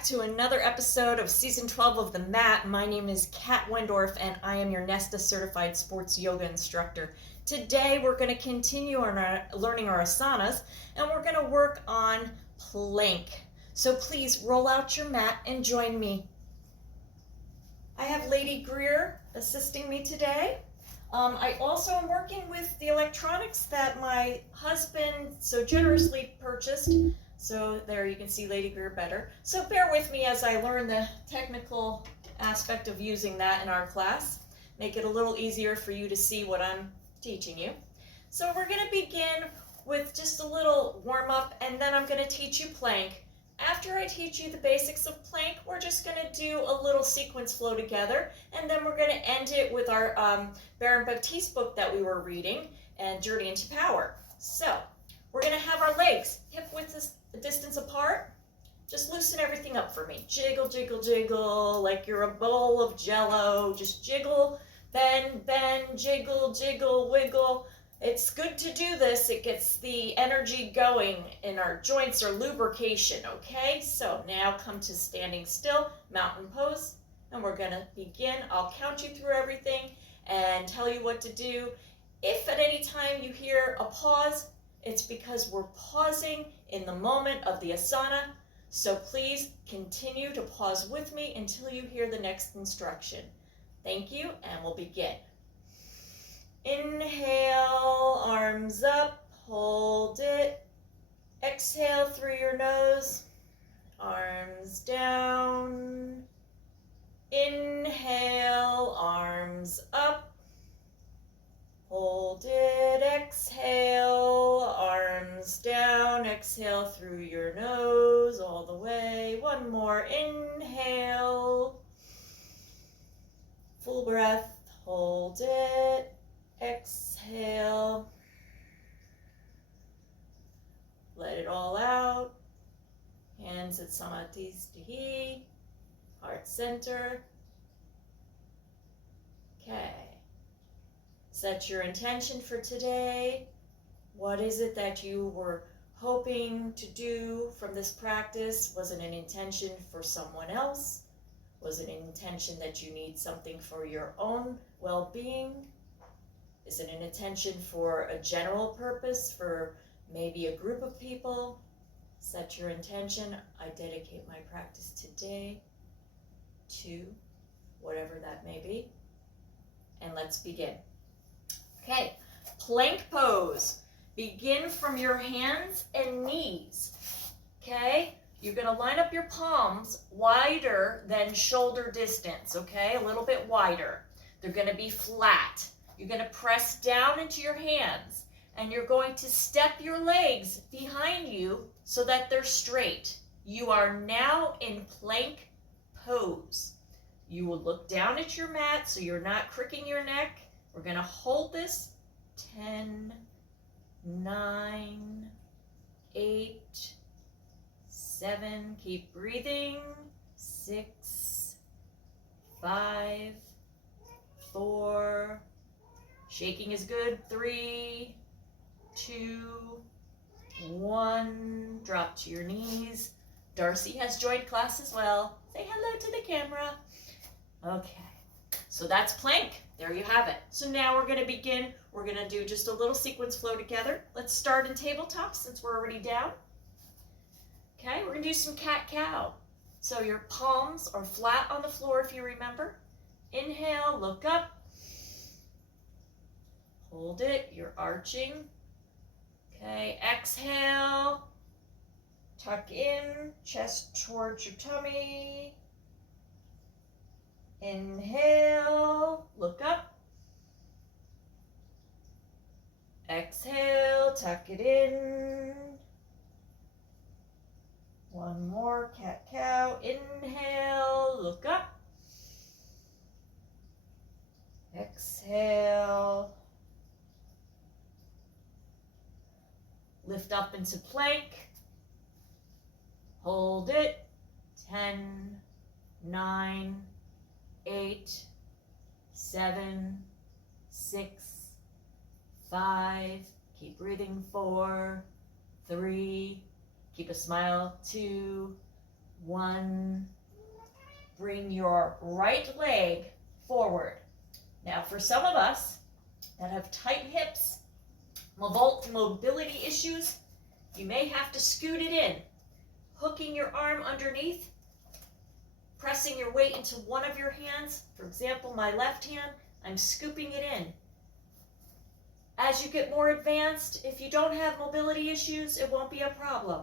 back to another episode of Season 12 of The Mat. My name is Kat Wendorf, and I am your Nesta Certified Sports Yoga Instructor. Today, we're going to continue on learning our asanas, and we're going to work on plank. So please roll out your mat and join me. I have Lady Greer assisting me today. I also am working with the electronics that my husband so generously purchased. So there you can see Lady Greer better. So bear with me as I learn the technical aspect of using that in our class. Make it a little easier for you to see what I'm teaching you. So we're going to begin with just a little warm up, and then I'm going to teach you plank. After I teach you the basics of plank, we're just going to do a little sequence flow together, and then we're going to end it with our Baron Baptiste book that we were reading, and Journey into Power. So we're going to have our legs hip width distance apart. Just loosen everything up for me. Jiggle, jiggle, jiggle, like you're a bowl of jello. Just jiggle, bend, bend, jiggle, jiggle, wiggle. It's good to do this. It gets the energy going in our joints or lubrication, okay? So now come to standing still, mountain pose, and we're gonna begin. I'll count you through everything and tell you what to do. If at any time you hear a pause, it's because we're pausing in the moment of the asana. So please continue to pause with me until you hear the next instruction. Thank you, and we'll begin. Inhale, arms up, hold it. Exhale through your nose, arms down. Inhale, arms up. Hold it, exhale, arms down, exhale through your nose all the way. One more, inhale, full breath, hold it, exhale, let it all out, hands at Samadhi, heart center. Okay. Set your intention for today. What is it that you were hoping to do from this practice? Was it an intention for someone else? Was it an intention that you need something for your own well-being? Is it an intention for a general purpose, for maybe a group of people? Set your intention. I dedicate my practice today to whatever that may be. And let's begin. Okay, plank pose. Begin from your hands and knees. Okay, you're going to line up your palms wider than shoulder distance, okay, a little bit wider. They're going to be flat. You're going to press down into your hands, and you're going to step your legs behind you so that they're straight. You are now in plank pose. You will look down at your mat so you're not cricking your neck. We're going to hold this 10, 9, 8, 7, keep breathing, 6, 5, 4, shaking is good, 3, 2, 1, drop to your knees. Darcy has joined class as well. Say hello to the camera. Okay. So that's plank. There you have it. So now we're going to begin. We're going to do just a little sequence flow together. Let's start in tabletop since we're already down. Okay, we're going to do some cat-cow. So your palms are flat on the floor if you remember. Inhale, look up. Hold it, you're arching. Okay, exhale. Tuck in, chest towards your tummy. Inhale, look up. Exhale, tuck it in. One more, cat-cow. Inhale, look up. Exhale. Lift up into plank. Hold it. 10, 9, 8, 7, 6, 5, keep breathing, 4, 3, keep a smile, 2, 1. Bring your right leg forward. Now, for some of us that have tight hips, mobility issues, you may have to scoot it in, hooking your arm underneath, pressing your weight into one of your hands. For example, my left hand, I'm scooping it in. As you get more advanced, if you don't have mobility issues, it won't be a problem.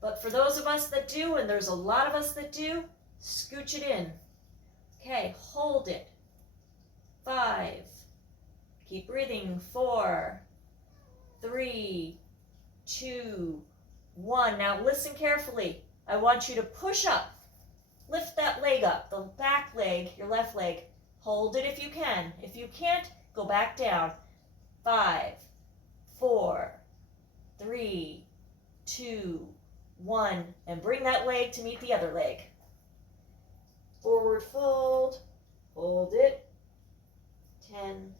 But for those of us that do, and there's a lot of us that do, scooch it in. Okay, hold it. 5. Keep breathing. 4, 3, 2, 1. Now listen carefully. I want you to push up. Lift that leg up, the back leg, your left leg. Hold it if you can. If you can't, go back down. 5, 4, 3, 2, 1. And bring that leg to meet the other leg. Forward fold. Hold it. 10,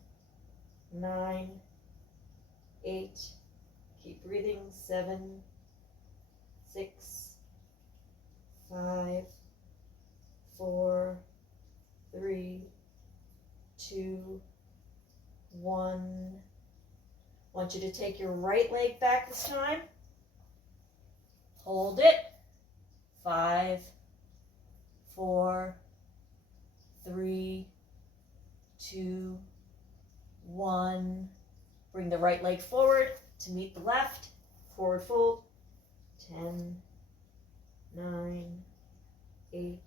9, 8. Keep breathing. 7, 6, 5, 4, 3, 2, 1. I want you to take your right leg back this time. Hold it. 5, 4, 3, 2, 1. Bring the right leg forward to meet the left. Forward fold. 10, 9, 8,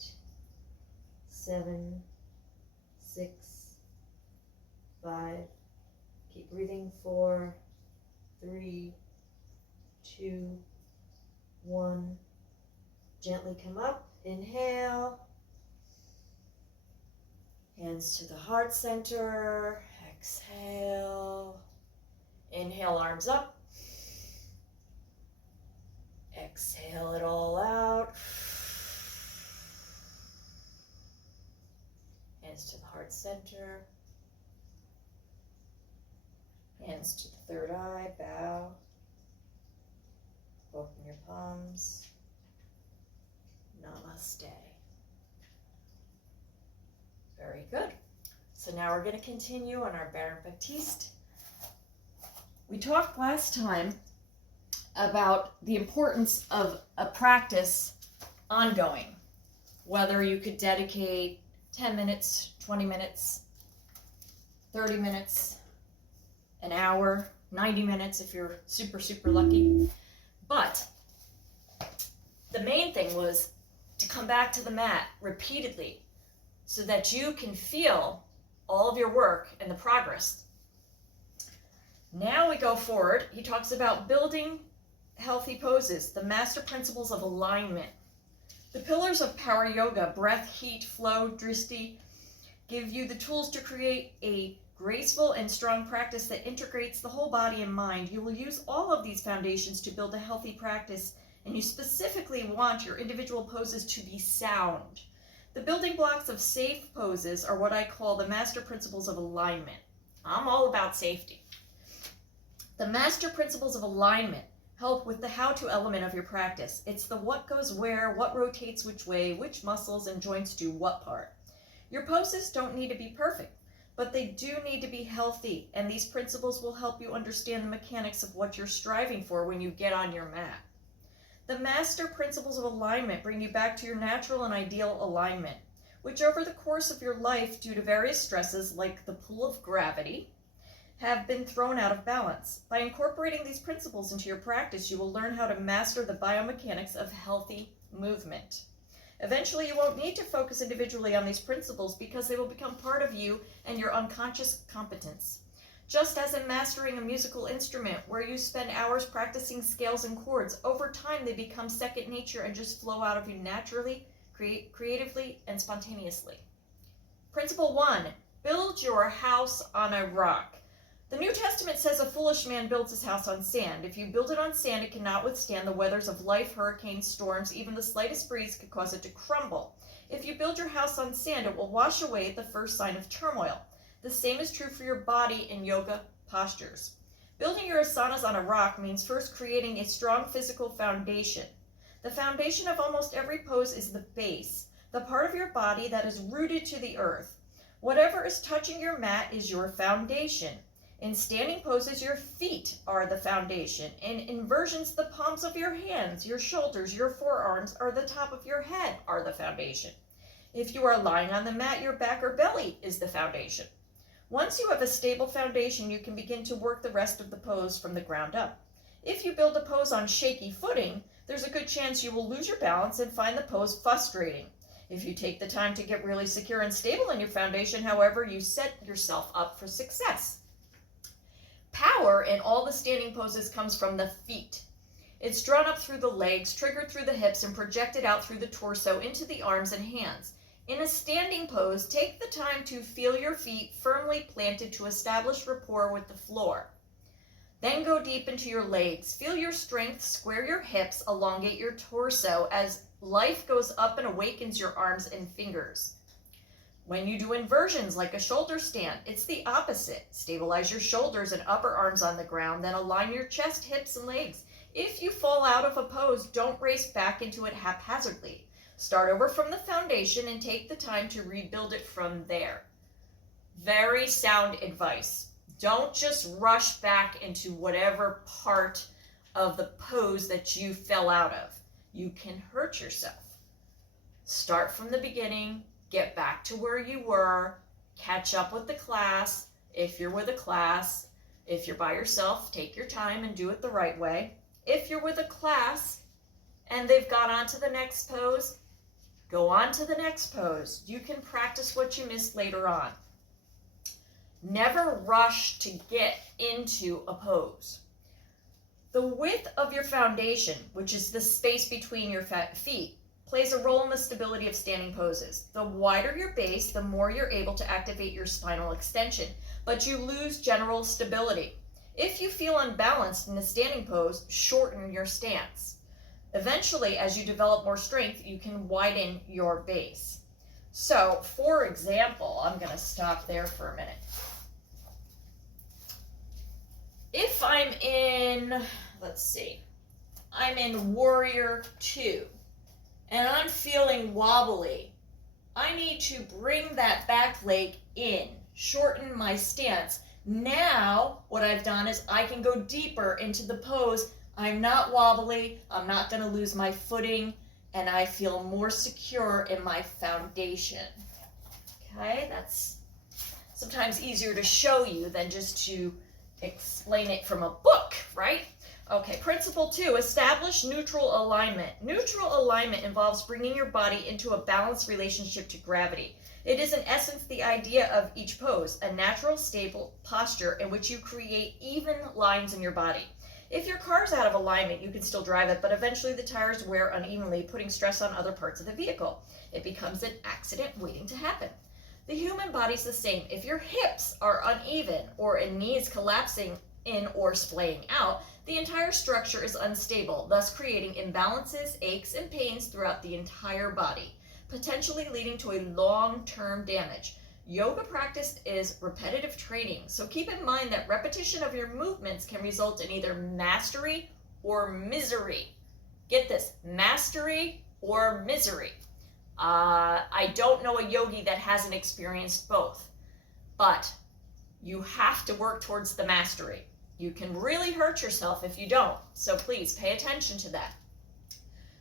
7, 6, 5. Keep breathing. 4, 3, 2, 1. Gently come up. Inhale. Hands to the heart center. Exhale. Inhale, arms up. Exhale it all out. Hands to the heart center. Hands to the third eye. Bow. Open your palms. Namaste. Very good. So now we're going to continue on our Baron Baptiste. We talked last time about the importance of a practice ongoing, whether you could dedicate 10 minutes, 20 minutes, 30 minutes, an hour, 90 minutes if you're super, super lucky. But the main thing was to come back to the mat repeatedly so that you can feel all of your work and the progress. Now we go forward. He talks about building healthy poses, the master principles of alignment. The pillars of power yoga, breath, heat, flow, drishti, give you the tools to create a graceful and strong practice that integrates the whole body and mind. You will use all of these foundations to build a healthy practice, and you specifically want your individual poses to be sound. The building blocks of safe poses are what I call the master principles of alignment. I'm all about safety. The master principles of alignment help with the how-to element of your practice. It's the what goes where, what rotates which way, which muscles and joints do what part. Your poses don't need to be perfect, but they do need to be healthy, and these principles will help you understand the mechanics of what you're striving for when you get on your mat. The master principles of alignment bring you back to your natural and ideal alignment, which over the course of your life, due to various stresses like the pull of gravity, have been thrown out of balance. By incorporating these principles into your practice, you will learn how to master the biomechanics of healthy movement. Eventually, you won't need to focus individually on these principles because they will become part of you and your unconscious competence. Just as in mastering a musical instrument, where you spend hours practicing scales and chords, over time they become second nature and just flow out of you naturally, creatively, and spontaneously. Principle 1, build your house on a rock. The New Testament says a foolish man builds his house on sand. If you build it on sand, it cannot withstand the weathers of life, hurricanes, storms. Even the slightest breeze could cause it to crumble. If you build your house on sand, it will wash away at the first sign of turmoil. The same is true for your body in yoga postures. Building your asanas on a rock means first creating a strong physical foundation. The foundation of almost every pose is the base, the part of your body that is rooted to the earth. Whatever is touching your mat is your foundation. In standing poses, your feet are the foundation. In inversions, the palms of your hands, your shoulders, your forearms, or the top of your head are the foundation. If you are lying on the mat, your back or belly is the foundation. Once you have a stable foundation, you can begin to work the rest of the pose from the ground up. If you build a pose on shaky footing, there's a good chance you will lose your balance and find the pose frustrating. If you take the time to get really secure and stable in your foundation, however, you set yourself up for success. Power in all the standing poses comes from the feet. It's drawn up through the legs, triggered through the hips, and projected out through the torso into the arms and hands. In a standing pose, take the time to feel your feet firmly planted to establish rapport with the floor. Then go deep into your legs. Feel your strength, square your hips, elongate your torso as life goes up and awakens your arms and fingers. When you do inversions like a shoulder stand, it's the opposite. Stabilize your shoulders and upper arms on the ground, then align your chest, hips, and legs. If you fall out of a pose, don't race back into it haphazardly. Start over from the foundation and take the time to rebuild it from there. Very sound advice. Don't just rush back into whatever part of the pose that you fell out of. You can hurt yourself. Start from the beginning, get back to where you were, catch up with the class. If you're with a class, if you're by yourself, take your time and do it the right way. If you're with a class and they've gone on to the next pose, go on to the next pose. You can practice what you missed later on. Never rush to get into a pose. The width of your foundation, which is the space between your feet, plays a role in the stability of standing poses. The wider your base, the more you're able to activate your spinal extension, but you lose general stability. If you feel unbalanced in a standing pose, shorten your stance. Eventually, as you develop more strength, you can widen your base. So, for example, I'm going to stop there for a minute. If I'm in, I'm in Warrior 2, and I'm feeling wobbly, I need to bring that back leg in, shorten my stance. Now, what I've done is I can go deeper into the pose. I'm not wobbly, I'm not going to lose my footing, and I feel more secure in my foundation. Okay, that's sometimes easier to show you than just to explain it from a book, right? Okay, principle 2, establish neutral alignment. Neutral alignment involves bringing your body into a balanced relationship to gravity. It is in essence the idea of each pose, a natural, stable posture in which you create even lines in your body. If your car's out of alignment, you can still drive it, but eventually the tires wear unevenly, putting stress on other parts of the vehicle. It becomes an accident waiting to happen. The human body's the same. If your hips are uneven or a knee is collapsing in or splaying out, the entire structure is unstable, thus creating imbalances, aches, and pains throughout the entire body, potentially leading to a long-term damage. Yoga practice is repetitive training, so keep in mind that repetition of your movements can result in either mastery or misery. Get this, mastery or misery. I don't know a yogi that hasn't experienced both, but you have to work towards the mastery. You can really hurt yourself if you don't, so please pay attention to that.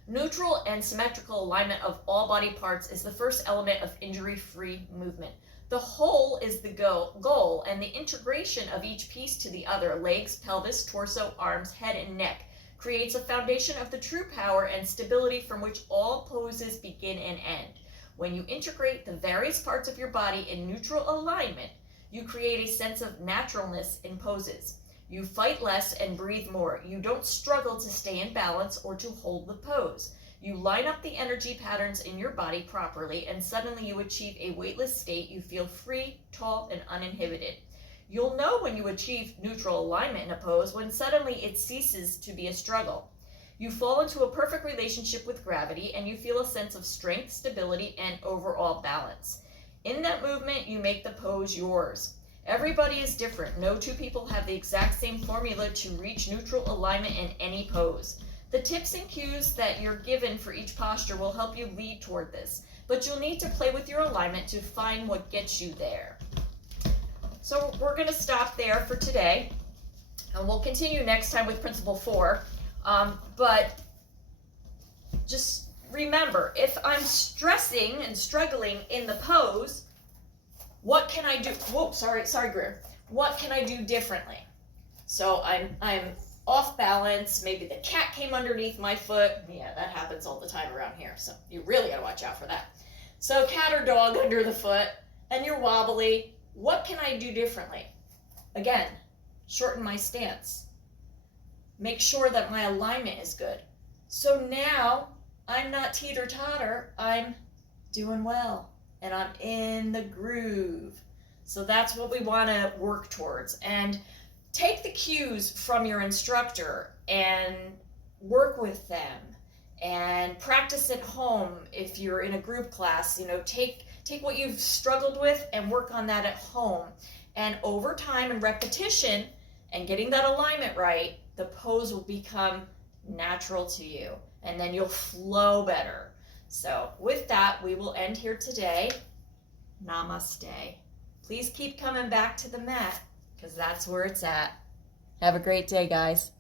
Neutral and symmetrical alignment of all body parts is the first element of injury-free movement. The whole is the goal, and the integration of each piece to the other, legs, pelvis, torso, arms, head, and neck, creates a foundation of the true power and stability from which all poses begin and end. When you integrate the various parts of your body in neutral alignment, you create a sense of naturalness in poses. You fight less and breathe more. You don't struggle to stay in balance or to hold the pose. You line up the energy patterns in your body properly, and suddenly you achieve a weightless state. You feel free, tall, and uninhibited. You'll know when you achieve neutral alignment in a pose when suddenly it ceases to be a struggle. You fall into a perfect relationship with gravity, and you feel a sense of strength, stability, and overall balance. In that movement, you make the pose yours. Everybody is different. No two people have the exact same formula to reach neutral alignment in any pose. The tips and cues that you're given for each posture will help you lead toward this, but you'll need to play with your alignment to find what gets you there. So we're going to stop there for today, and we'll continue next time with principle 4. But just remember, if I'm stressing and struggling in the pose, what can I do? Whoa, sorry, Greer. What can I do differently? So I'm off balance. Maybe the cat came underneath my foot. Yeah, that happens all the time around here. So you really got to watch out for that. So cat or dog under the foot, and you're wobbly. What can I do differently? Again, shorten my stance. Make sure that my alignment is good. So now I'm not teeter-totter. I'm doing well, and I'm in the groove. So that's what we want to work towards. And take the cues from your instructor and work with them, and practice at home. If you're in a group class, take what you've struggled with and work on that at home. And over time and repetition and getting that alignment right, the pose will become natural to you, and then you'll flow better. So with that, we will end here today. Namaste. Please keep coming back to the mat, because that's where it's at. Have a great day, guys.